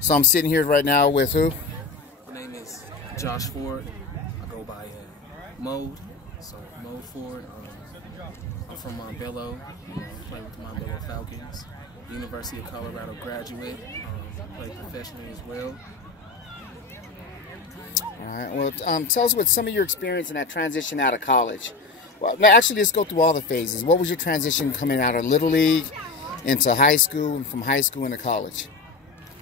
So I'm sitting here right now with who? My name is Josh Ford. I go by Mode, so Mode Ford. I'm from Montbello. Play with the Montbello Falcons. University of Colorado graduate. Play professionally as well. All right. Well, tell us what some of your experience in that transition out of college. Well, actually, let's go through all the phases. What was your transition coming out of Little League into high school, and from high school into college?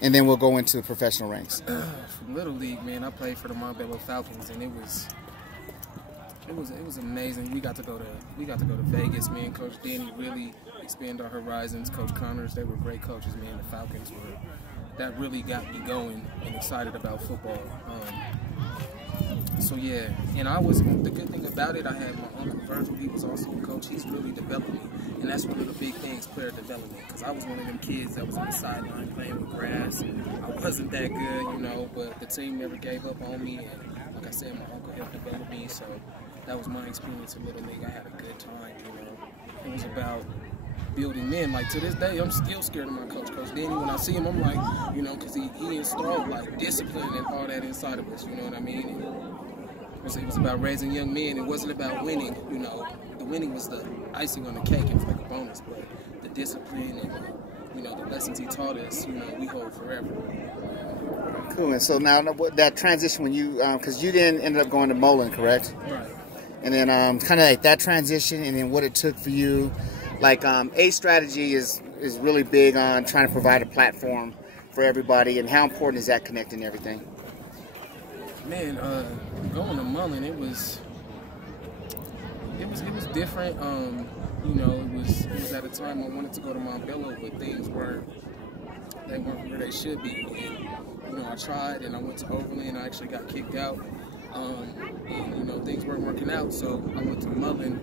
And then we'll go into the professional ranks. From Little League, man, I played for the Montbello Falcons, and it was amazing. We got to go to Vegas, man. Coach Danny really expanded our horizons. Coach Connors, they were great coaches, man. The Falcons were. That really got me going and excited about football. So yeah, and the good thing about it, I had my uncle Virgil, he was also a coach. He's really developed me, and that's one of the big things, player development, because I was one of them kids that was on the sideline playing with grass. I wasn't that good, but the team never gave up on me, and like I said, my uncle helped develop me, so that was my experience in Little League. I had a good time, It was about building men. Like, to this day, I'm still scared of my coach. Coach Danny, when I see him, I'm like, because he installed, like, discipline and all that inside of us, you know what I mean? And it was about raising young men. It wasn't about winning, The winning was the icing on the cake. It was like a bonus, but the discipline and, the lessons he taught us, we hold forever. Cool. And so now that transition when you, because you then ended up going to Mullen, correct? Right. And then kind of like that transition, and then what it took for you. Like A strategy is really big on trying to provide a platform for everybody, and how important is that connecting everything? Man, going to Mullen, it was different. It was at a time I wanted to go to Montbello, but things weren't where they should be. And, I tried, and I went to Overland. I actually got kicked out, and things weren't working out. So I went to Mullen.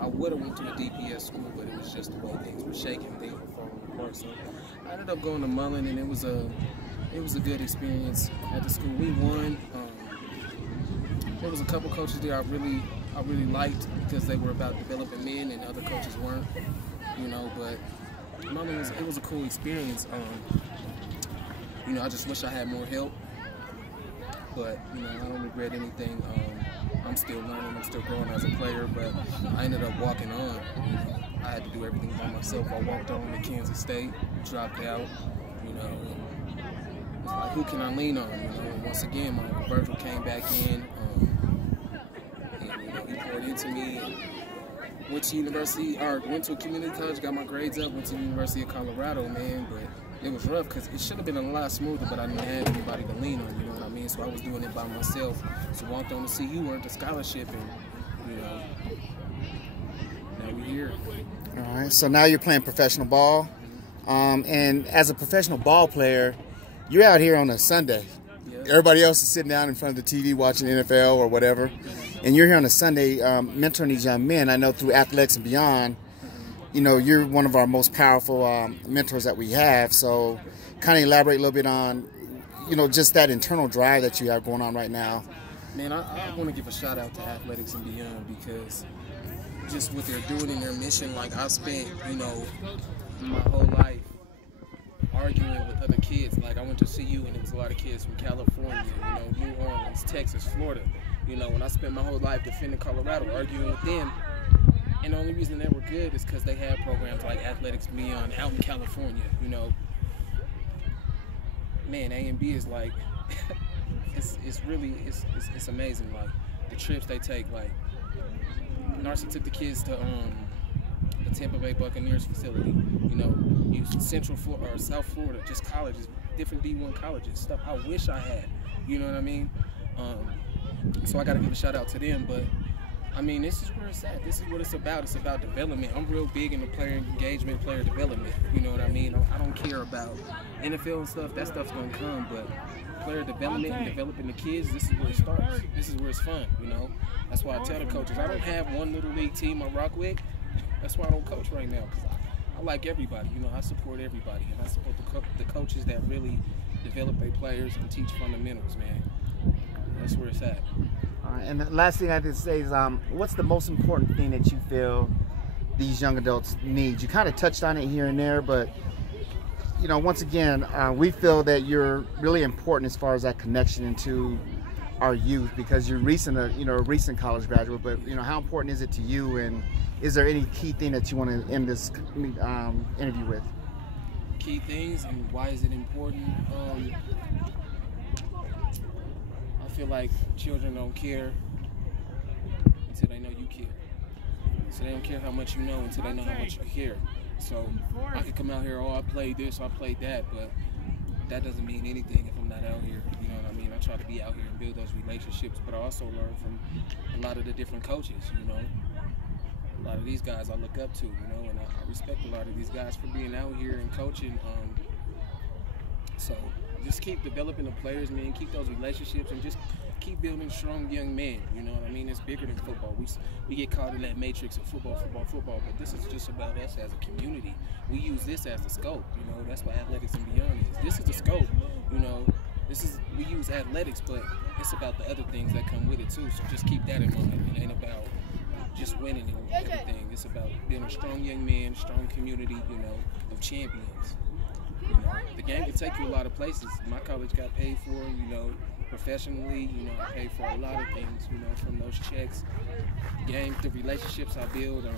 I would have went to a DPS school, but it was just the way things were shaking, things were falling apart. So I ended up going to Mullen, and it was a good experience at the school. We won. There was a couple coaches there I really liked, because they were about developing men, and other coaches weren't. But Mullen was a cool experience. I just wish I had more help. But I don't regret anything. I'm still learning, I'm still growing as a player, but I ended up walking on. I had to do everything by myself. I walked on to Kansas State, dropped out, it's like, who can I lean on? And once again, my Uncle Virgil came back in, and he poured into me. And went to a community college, got my grades up, went to the University of Colorado, man, but it was rough because it should have been a lot smoother, but I didn't have anybody to lean on, you know what I mean? So I was doing it by myself. So walked on to CU, earned a scholarship, and, now we're here. All right, so now you're playing professional ball. And as a professional ball player, you're out here on a Sunday. Yep. Everybody else is sitting down in front of the TV watching NFL or whatever. And you're here on a Sunday mentoring these young men. I know through Athletics and Beyond, you're one of our most powerful mentors that we have. So kind of elaborate a little bit on, just that internal drive that you have going on right now. Man, I want to give a shout out to Athletics and Beyond, because just what they're doing in their mission, like I spent, my whole life arguing with other kids. Like I went to CU, and it was a lot of kids from California, New Orleans, Texas, Florida. And I spent my whole life defending Colorado, arguing with them. And the only reason they were good is because they had programs like Athletics Beyond out in California, Man, A&B is like, it's really amazing. Like, the trips they take, like, Narcy took the kids to the Tampa Bay Buccaneers facility, Central Florida or South Florida, just colleges, different D1 colleges, stuff I wish I had, you know what I mean? So I got to give a shout out to them, but I mean, this is where it's at. This is what it's about. It's about development. I'm real big into player engagement, player development. You know what I mean? I don't care about NFL and stuff. That stuff's going to come. But player development and developing the kids, this is where it starts. This is where it's fun, That's why I tell the coaches, I don't have one Little League team I rock with. That's why I don't coach right now, because I like everybody. I support everybody. And I support the coaches that really develop their players and teach fundamentals, man. That's where it's at. All right, and the last thing I have to say is, what's the most important thing that you feel these young adults need? You kind of touched on it here and there, but you know, once again, we feel that you're really important as far as that connection into our youth, because you're a recent college graduate. But you know, how important is it to you, and is there any key thing that you want to end this interview with? Key things, and why is it important? I feel like children don't care until they know you care. So they don't care how much you know until they know how much you care. So I could come out here, oh, I played this, I played that, but that doesn't mean anything if I'm not out here. You know what I mean? I try to be out here and build those relationships, but I also learn from a lot of the different coaches, you know. A lot of these guys I look up to, you know, and I respect a lot of these guys for being out here and coaching. So just keep developing the players, man. Keep those relationships and just keep building strong young men. You know what I mean? It's bigger than football. We get caught in that matrix of football, but this is just about us as a community. We use this as the scope. You know, that's what athletics and beyond is. This is the scope. You know, we use athletics, but it's about the other things that come with it too. So just keep that in mind. It ain't about just winning and everything. It's about being a strong young man, strong community, you know, of champions. You know, the game can take you a lot of places. My college got paid for, you know, professionally. You know, I paid for a lot of things, you know, from those checks. The relationships I build, the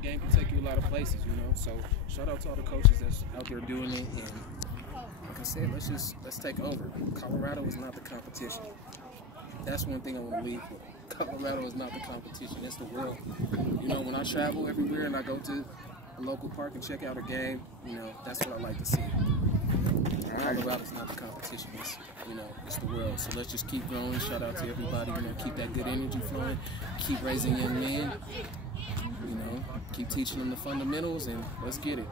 game can take you a lot of places, you know. So shout out to all the coaches that's out there doing it. And like I said, let's take over. Colorado is not the competition. That's one thing I want to leave with. Colorado is not the competition, it's the world. You know, when I travel everywhere and I go to a local park and check out a game, you know, that's what I like to see. Colorado's not the competition, it's the world. So let's just keep growing. Shout out to everybody, you know, keep that good energy flowing, keep raising young men, you know, keep teaching them the fundamentals, and let's get it.